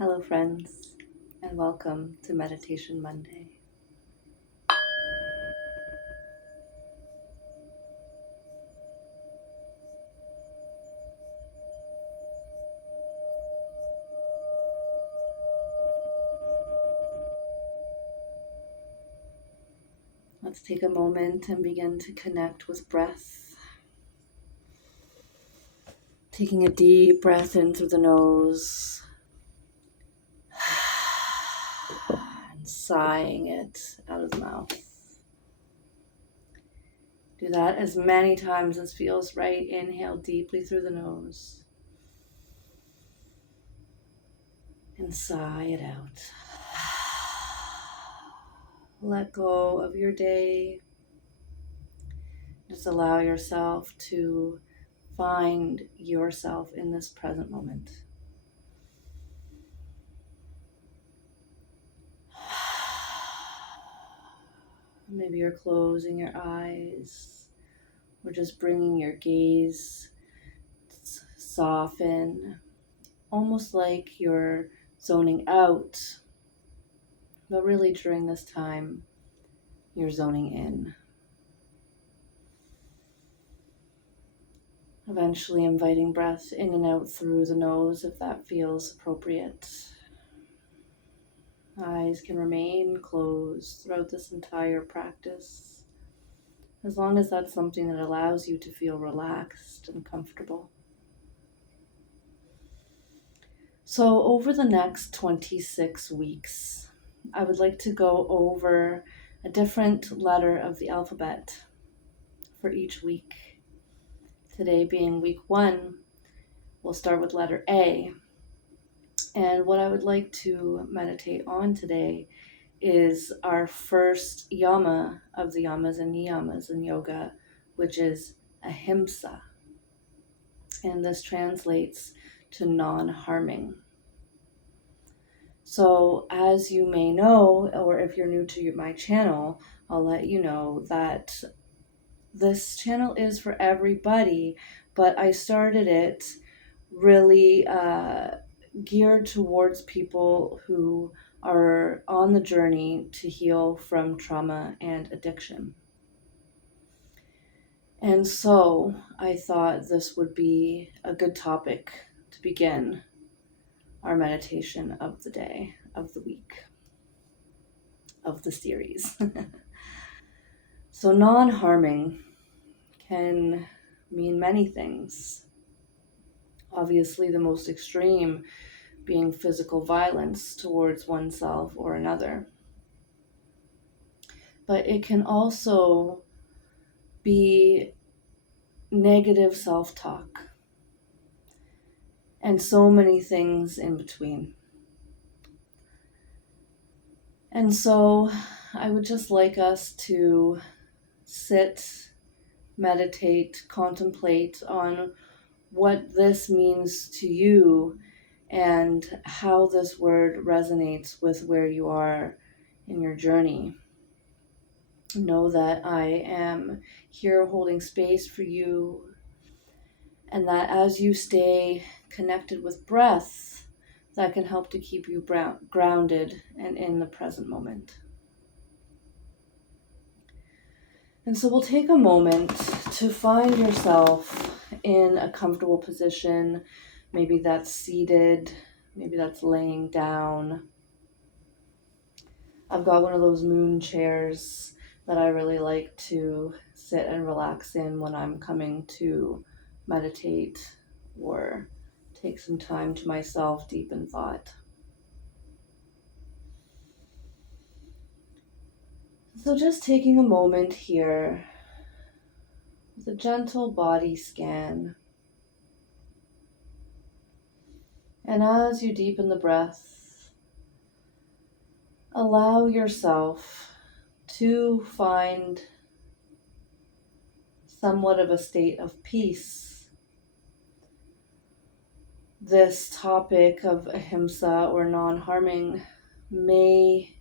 Hello, friends, and welcome to Meditation Monday. Let's take a moment and begin to connect with breath. Taking a deep breath in through the nose and sighing it out of the mouth. Do that as many times as feels right. Inhale deeply through the nose and sigh it out. Let go of your day. Just allow yourself to find yourself in this present moment. Maybe you're closing your eyes or just bringing your gaze soften, almost like you're zoning out, but really during this time, you're zoning in. Eventually inviting breath in and out through the nose if that feels appropriate. Eyes can remain closed throughout this entire practice, as long as that's something that allows you to feel relaxed and comfortable. So over the next 26 weeks, I would like to go over a different letter of the alphabet for each week. Today being week 1, we'll start with letter A. And what I would like to meditate on today is our first yama of the yamas and niyamas in yoga, which is Ahimsa. And this translates to non-harming. So as you may know, or if you're new to my channel, I'll let you know that this channel is for everybody, but I started it really geared towards people who are on the journey to heal from trauma and addiction. And so I thought this would be a good topic to begin our meditation of the day, of the week, of the series. So non-harming can mean many things. Obviously, the most extreme being physical violence towards oneself or another. But it can also be negative self-talk and so many things in between. And so I would just like us to sit, meditate, contemplate on what this means to you and how this word resonates with where you are in your journey. Know that I am here holding space for you, and that as you stay connected with breath, that can help to keep you grounded and in the present moment. And so we'll take a moment to find yourself in a comfortable position. Maybe that's seated, maybe that's laying down. I've got one of those moon chairs that I really like to sit and relax in when I'm coming to meditate or take some time to myself deep in thought. So just taking a moment here with a gentle body scan. And as you deepen the breath, allow yourself to find somewhat of a state of peace. This topic of ahimsa or non-harming may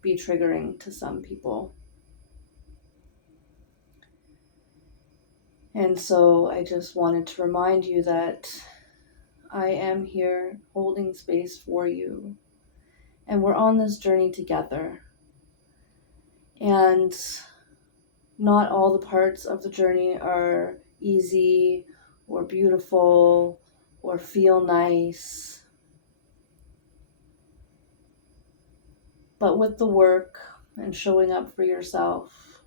be triggering to some people. And so I just wanted to remind you that I am here holding space for you. And we're on this journey together. And not all the parts of the journey are easy or beautiful or feel nice. But with the work and showing up for yourself,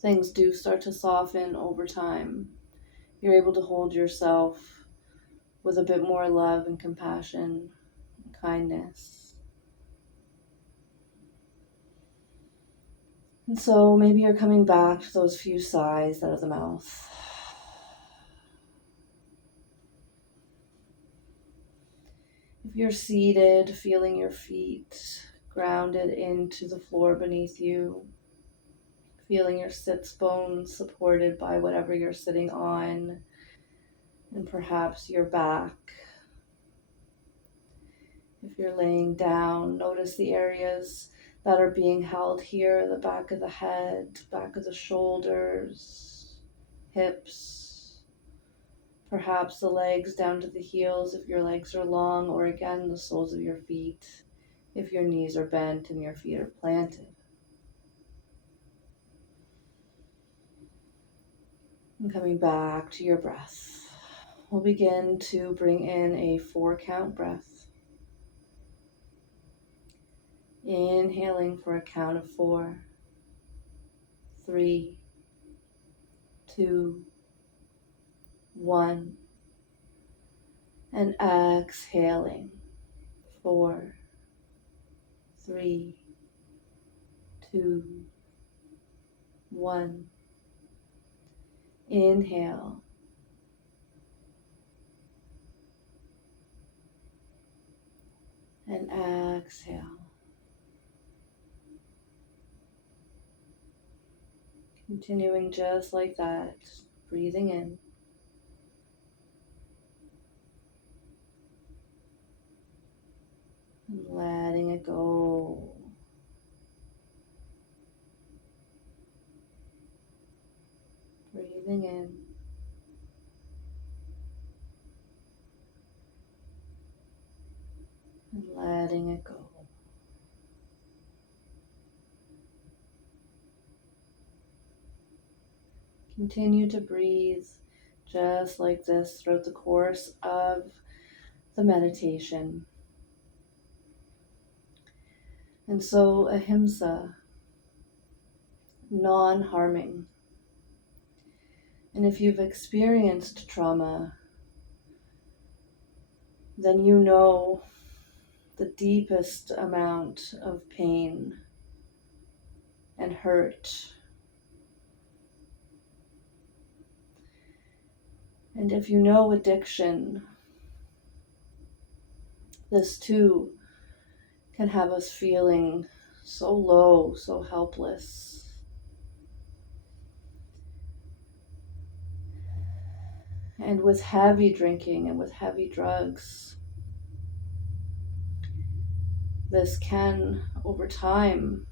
things do start to soften over time. You're able to hold yourself with a bit more love and compassion and kindness. And so maybe you're coming back to those few sighs out of the mouth. If you're seated, feeling your feet grounded into the floor beneath you, feeling your sits bones supported by whatever you're sitting on, and perhaps your back. If you're laying down, notice the areas that are being held here, the back of the head, back of the shoulders, hips, perhaps the legs down to the heels if your legs are long, or again, the soles of your feet if your knees are bent and your feet are planted. And coming back to your breath. We'll begin to bring in a 4-count breath. Inhaling for a count of 4, 3, 2, 1. And exhaling 4, 3, 2, 1. Inhale. And exhale. Continuing just like that, breathing in. And letting it go. Breathing in. And letting it go. Continue to breathe just like this throughout the course of the meditation. And so, Ahimsa, non-harming. And if you've experienced trauma, then you know the deepest amount of pain and hurt. And if you know addiction, this too can have us feeling so low, so helpless. And with heavy drinking and with heavy drugs, this can, over time,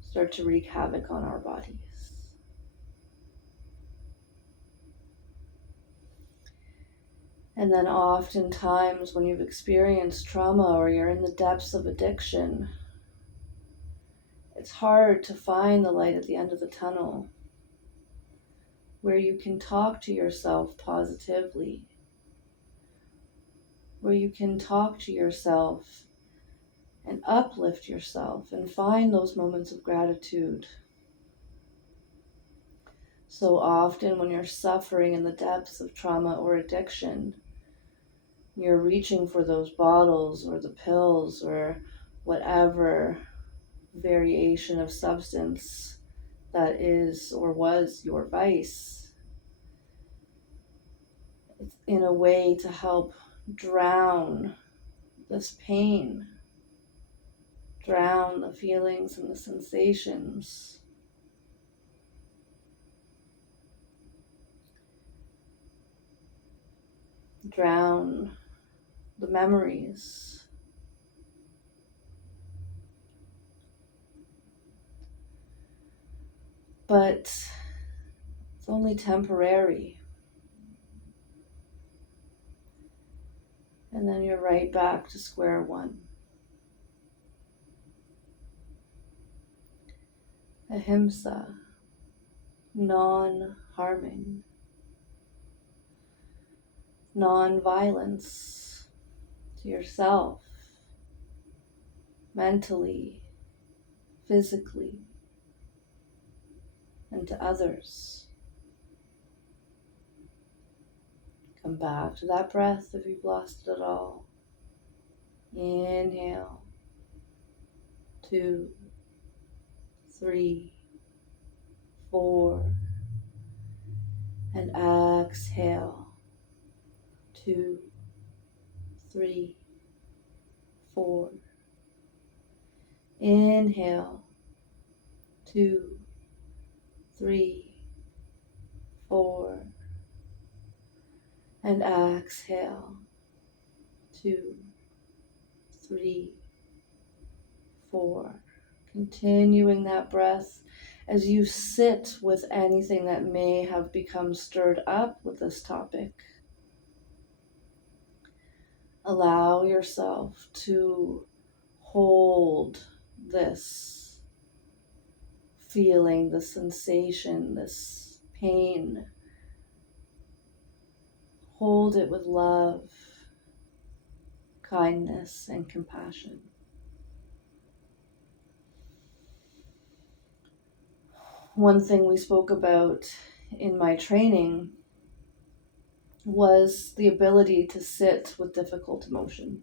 start to wreak havoc on our bodies. And then oftentimes when you've experienced trauma or you're in the depths of addiction, it's hard to find the light at the end of the tunnel where you can talk to yourself positively, where you can talk to yourself and uplift yourself and find those moments of gratitude. So often when you're suffering in the depths of trauma or addiction, you're reaching for those bottles or the pills or whatever variation of substance that is or was your vice. It's in a way to help drown this pain, drown the feelings and the sensations, drown the memories. But it's only temporary. And then you're right back to square one. Ahimsa, non-harming, non-violence to yourself, mentally, physically, and to others. Come back to that breath if you've lost it at all. Inhale, 2, 3, 4, and exhale, 2, 3, 4. Inhale, 2, 3, 4, and exhale, 2, 3, 4. Continuing that breath as you sit with anything that may have become stirred up with this topic. Allow yourself to hold this feeling, this sensation, this pain. Hold it with love, kindness, and compassion. One thing we spoke about in my training was the ability to sit with difficult emotion.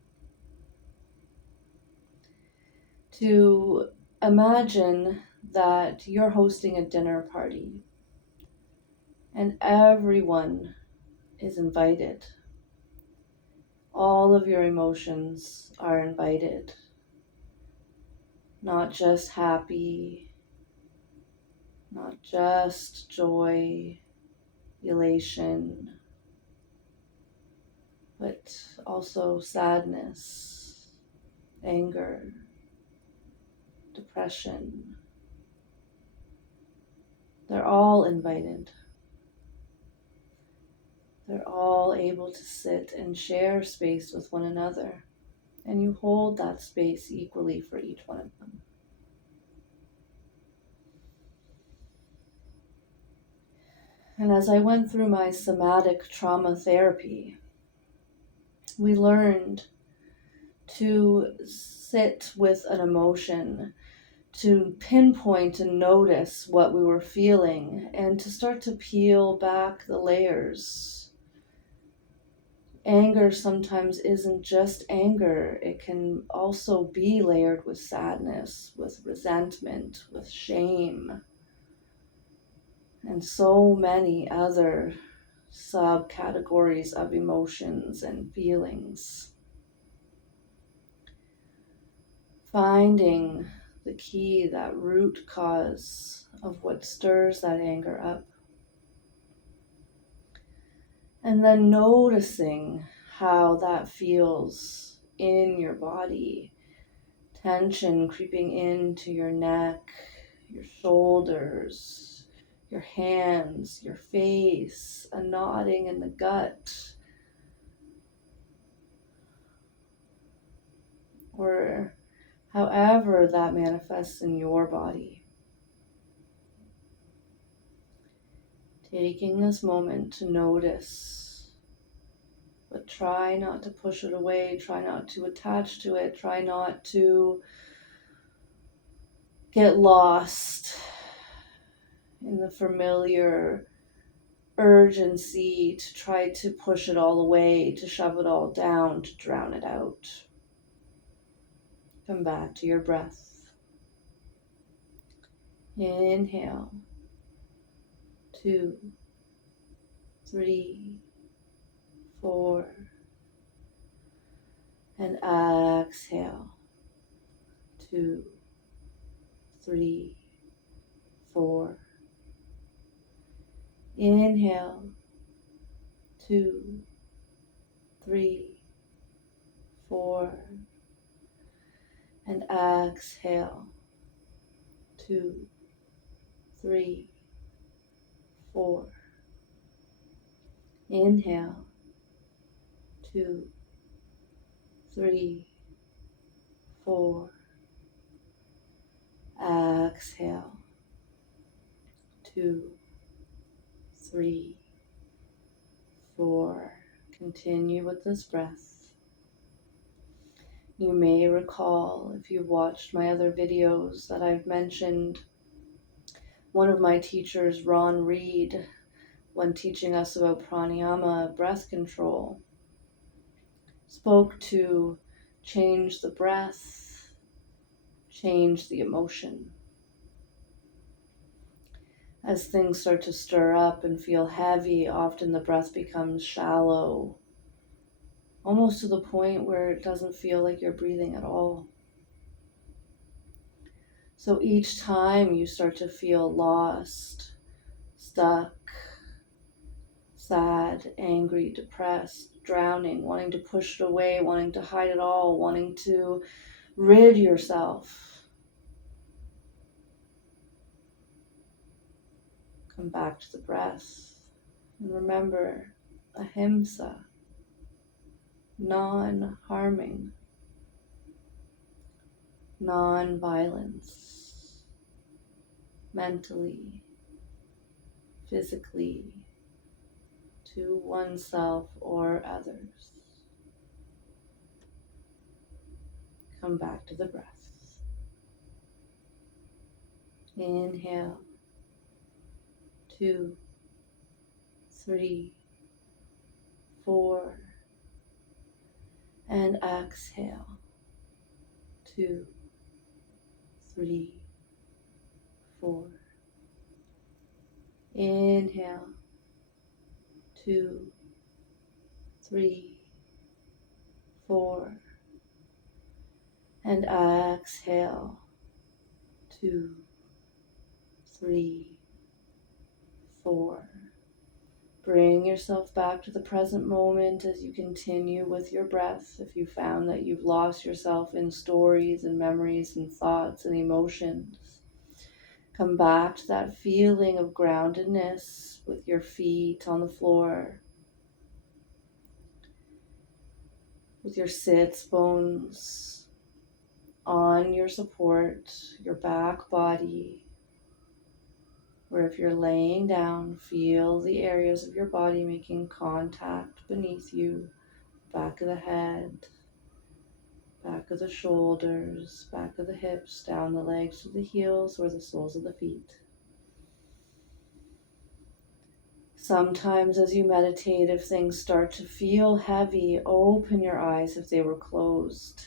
To imagine that you're hosting a dinner party and everyone is invited. All of your emotions are invited. Not just happy, not just joy, elation, but also sadness, anger, depression. They're all invited. They're all able to sit and share space with one another, and you hold that space equally for each one of them. And as I went through my somatic trauma therapy, we learned to sit with an emotion, to pinpoint and notice what we were feeling, and to start to peel back the layers. Anger sometimes isn't just anger. It can also be layered with sadness, with resentment, with shame, and so many other subcategories of emotions and feelings. Finding the key, that root cause of what stirs that anger up. And then noticing how that feels in your body. Tension creeping into your neck, your shoulders, your hands, your face, a knotting in the gut, or however that manifests in your body. Taking this moment to notice, but try not to push it away, try not to attach to it, try not to get lost in the familiar urgency to try to push it all away, to shove it all down, to drown it out. Come back to your breath. Inhale, 2, 3, 4, and exhale, 2, 3, 4. Inhale, 2, 3, 4, and exhale, 2, 3, 4. Inhale, 2, 3, 4. Exhale. 2, 3, 4. Continue with this breath. You may recall, if you've watched my other videos, that I've mentioned one of my teachers, Ron Reed, when teaching us about pranayama, breath control, spoke to change the breath, change the emotion. As things start to stir up and feel heavy, often the breath becomes shallow, almost to the point where it doesn't feel like you're breathing at all. So each time you start to feel lost, stuck, sad, angry, depressed, drowning, wanting to push it away, wanting to hide it all, wanting to rid yourself, come back to the breath. And remember, Ahimsa, non-harming, non-violence, mentally, physically, to oneself or others. Come back to the breath. Inhale, 2, 3, 4, and exhale, 2, 3, 4. Inhale, 2, 3, 4, and exhale, 2, 3, 4. Bring yourself back to the present moment as you continue with your breath. If you found that you've lost yourself in stories and memories and thoughts and emotions, come back to that feeling of groundedness with your feet on the floor, with your sits bones on your support, your back body, where if you're laying down, feel the areas of your body making contact beneath you, back of the head, back of the shoulders, back of the hips, down the legs to the heels or the soles of the feet. Sometimes as you meditate, if things start to feel heavy, open your eyes if they were closed.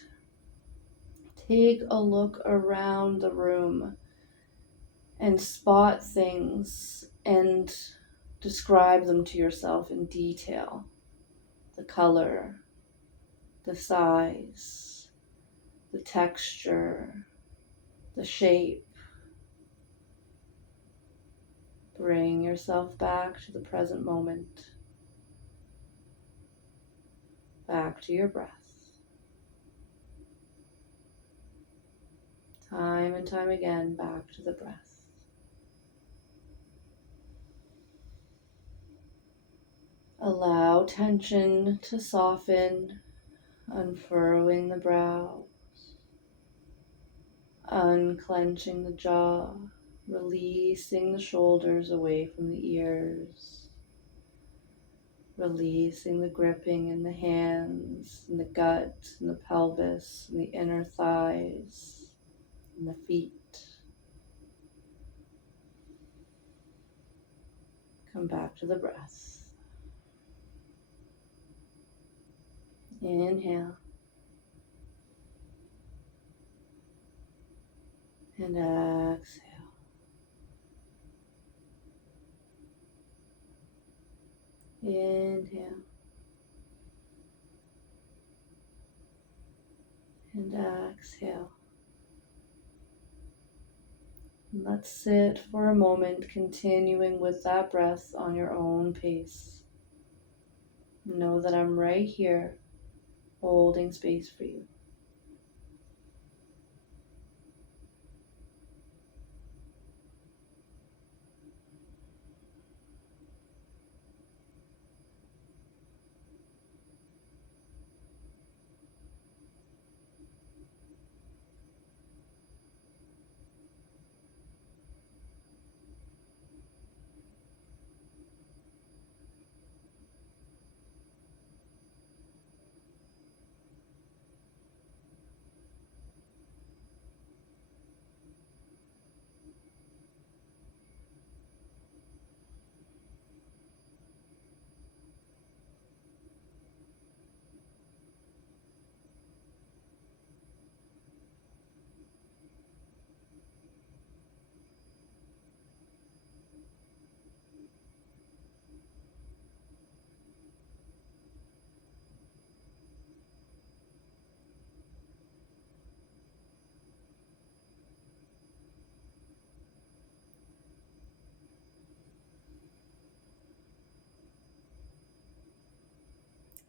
Take a look around the room and spot things and describe them to yourself in detail. The color, the size, the texture, the shape. Bring yourself back to the present moment, back to your breath. Time and time again, back to the breath. Allow tension to soften, unfurrowing the brow, unclenching the jaw, releasing the shoulders away from the ears, releasing the gripping in the hands, and the gut, and the pelvis, and the inner thighs, and the feet. Come back to the breath. Inhale. And exhale. Inhale. And exhale. And let's sit for a moment, continuing with that breath on your own pace. Know that I'm right here, holding space for you.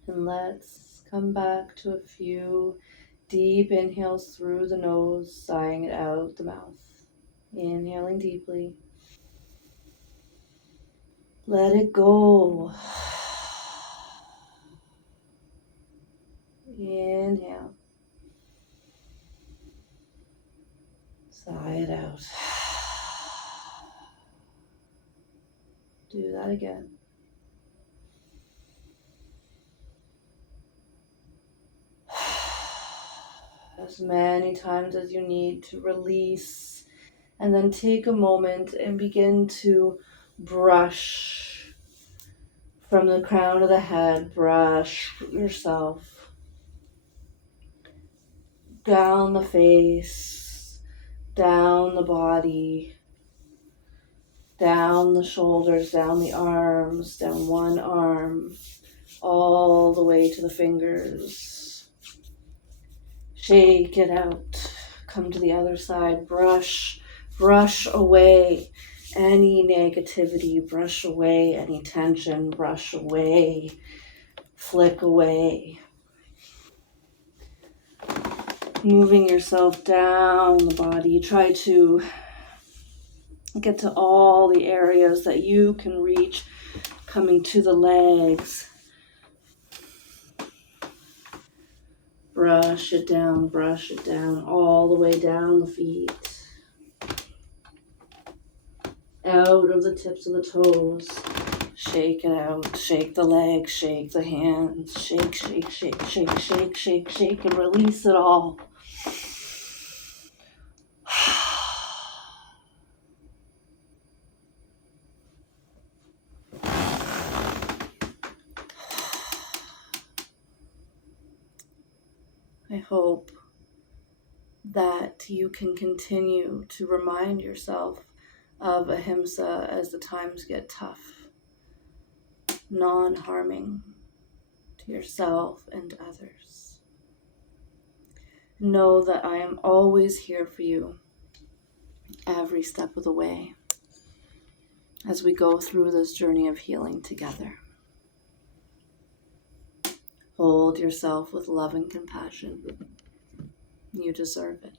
And let's come back to a few deep inhales through the nose, sighing it out the mouth. Inhaling deeply. Let it go. Inhale. Sigh it out. Do that again. As many times as you need to release, and then take a moment and begin to brush from the crown of the head. Brush yourself down the face, down the body, down the shoulders, down the arms, down one arm, all the way to the fingers. Shake it out. Come to the other side. Brush away any negativity. Brush away any tension. Brush away. Flick away. Moving yourself down the body. Try to get to all the areas that you can reach. Coming to the legs. Brush it down, all the way down the feet. Out of the tips of the toes. Shake it out, shake the legs, shake the hands, shake, shake, shake, shake, shake, shake, shake, and release it all. I hope that you can continue to remind yourself of Ahimsa as the times get tough, non-harming to yourself and others. Know that I am always here for you every step of the way as we go through this journey of healing together. Hold yourself with love and compassion. You deserve it.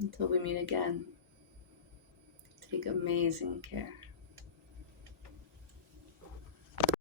Until we meet again, take amazing care.